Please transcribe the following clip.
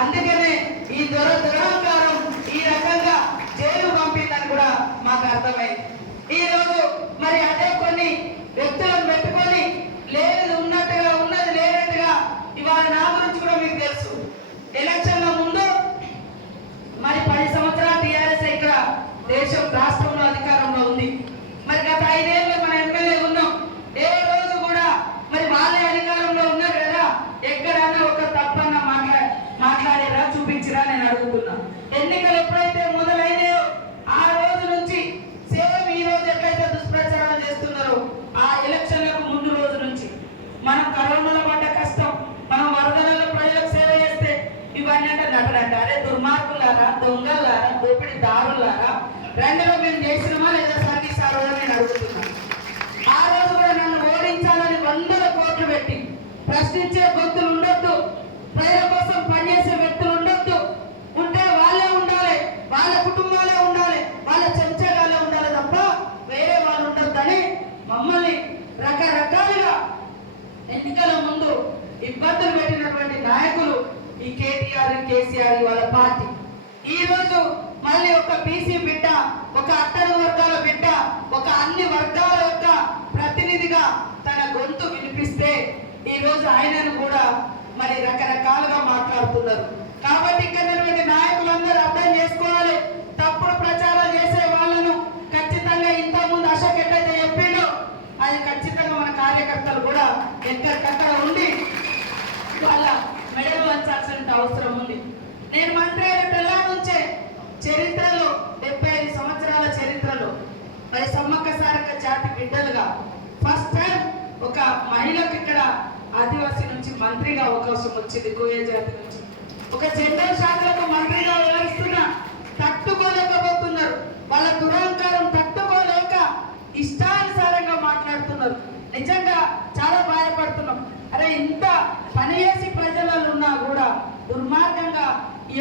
అందుకనే ఈ దొర దురాకారం ఈ రకంగా జైలు పంపిందని కూడా మాకు అర్థమైంది. ఈ రోజు మరి అదే కొన్ని వ్యక్తులను పెట్టుకొని లేదు ఉన్నట్టుగా ఉన్నది లేనట్టుగా ఇవాళ నా గురించి కూడా మీకు తెలుసు. ఎలక్షన్ల ముందు మరి పది సంవత్సరాలు టీఆర్ఎస్ ఇక్కడ దేశం రాష్ట్రంలో అధికారంలో ఉంది. మరి గత ఐదేళ్ళు మన ఎమ్మెల్యే ఉన్నాం ఏ రోజు కూడా మరి వాళ్ళే అధికారంలో ఉన్నారు కదా ఎక్కడన్నా ఒక తప్పన్న మాట్లా మాట్లాడేరా చూపించిరా నేను అడుగుతున్నా ఎన్నికలు ఎప్పుడైతే మొదలైనాయో ఆ రోజు నుంచి సేమ్ ఈ రోజు ఎట్లయితే దుష్ప్రచారం చేస్తున్నారో ఆ ఎలక్షన్లకు ముందు రోజు నుంచి మనం కరోనాలో పడ్డ కష్టం మనం వరదలలో ప్రజలకు సేవ చేస్తే ఇవన్నీ అంటే నటనంట అరే దుర్మార్గులారా దొంగలారా దోపిడి దారులారా? రెండవ మేము చేసినమా లేదా సాగి ఆ నేను అడుగుతున్నాను ఆ రోజు కూడా నన్ను ఓడించాలని వందల కోట్లు పెట్టి ప్రశ్నించే గొంతులు ఎన్నికల ముందు ఇబ్బందులు పెట్టినటువంటి నాయకులు ఈ కేటీఆర్ కేసీఆర్ వాళ్ళ పార్టీ. ఈ రోజు మళ్ళీ ఒక బీసీ బిడ్డ ఒక అట్టడు వర్గాల బిడ్డ ఒక అన్ని వర్గాల యొక్క ప్రతినిధిగా తన గొంతు వినిపిస్తే ఈ రోజు ఆయనను కూడా మరి రకరకాలుగా మాట్లాడుతున్నారు. కాబట్టి ఇక్కడ నాయకులందరూ అర్థం చేసుకోవాలి. తప్పుడు ప్రచారం చేసే వాళ్ళను ఖచ్చితంగా ఇంతకుముందు అశోక్ ఎట్లయితే చెప్పిండో అది ఖచ్చితంగా మన కార్యకర్తలు కూడా అవసరం ఉంది. నేను మంత్రి అయిన పిల్ల నుంచే చరిత్రలో డెబ్బై ఐదు సంవత్సరాల చరిత్రలో మరి సమ్మక్క సారక జాతి బిడ్డలుగా ఫస్ట్ టైం ఒక మహిళకు ఇక్కడ ఆదివాసి నుంచి మంత్రిగా అవకాశం వచ్చింది కోయ జాతి నుంచి. ఒక జనరల్ శాఖలకు మంత్రిగా వ్యవహరిస్తున్నా తట్టుకోలేకపోతున్నారు. వాళ్ళ దురహంకారం తట్టుకోలేక ఇష్టానుసారంగా మాట్లాడుతున్నారు. నిజంగా చాలా బాధపడుతున్నాం. అరే ఇంత పని చేసి దుర్మార్గంగా ఈ